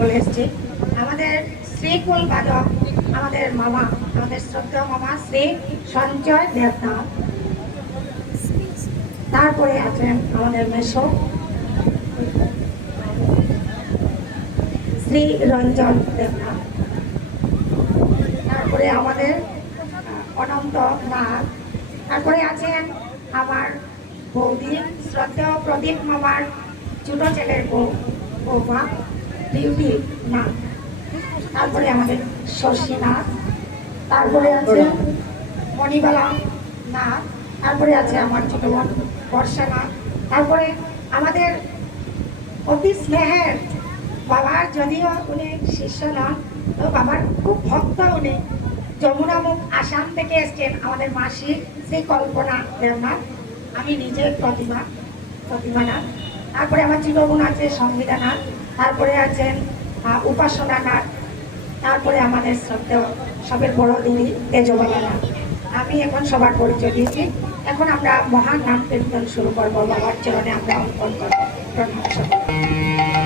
চলে এসেছি। আমাদের শ্রীকুল বাদক আমাদের মামা, আমাদের শ্রদ্ধেয় মামা শ্রী সঞ্জয় দেবনাথ। তারপরে আছেন আমাদের মেশো শ্রী রঞ্জন দেবনাথ। তারপরে আমাদের অনন্ত নাথ। তারপরে আছেন আমার বৌদি শ্রদ্ধেয় প্রদীপ মামার ছোট ছেলের বৌমা বিউটি নাথ। তারপরে আমাদের শশীনাথ। তারপরে আছে মণিবালা নাথ। তারপরে আছে আমার ছোট বোন বর্ষানাথ। তারপরে আমাদের অতি স্নেহের বাবার, যদিও উনি শিষ্য নন, তো বাবার খুব ভক্ত উনি, যমুনামুখ আসাম থেকে এসছেন আমাদের মাসি শ্রী কল্পনা দেবনাথ। আমি নিজে প্রতিমানাথ। তারপরে আমার ছোট বোন আছে সংবিধানাথ। তারপরে আছেন উপাসনা নাথ। তারপরে আমাদের শ্রদ্ধেয় সবের বড় দিদি তেজবালানাথ। আমি এখন সবার পরিচয় দিয়েছি। এখন আমরা মহান নাম কীর্তন শুরু করবো। বাবার চরণে আমরা অর্পণ করবো প্রণাম।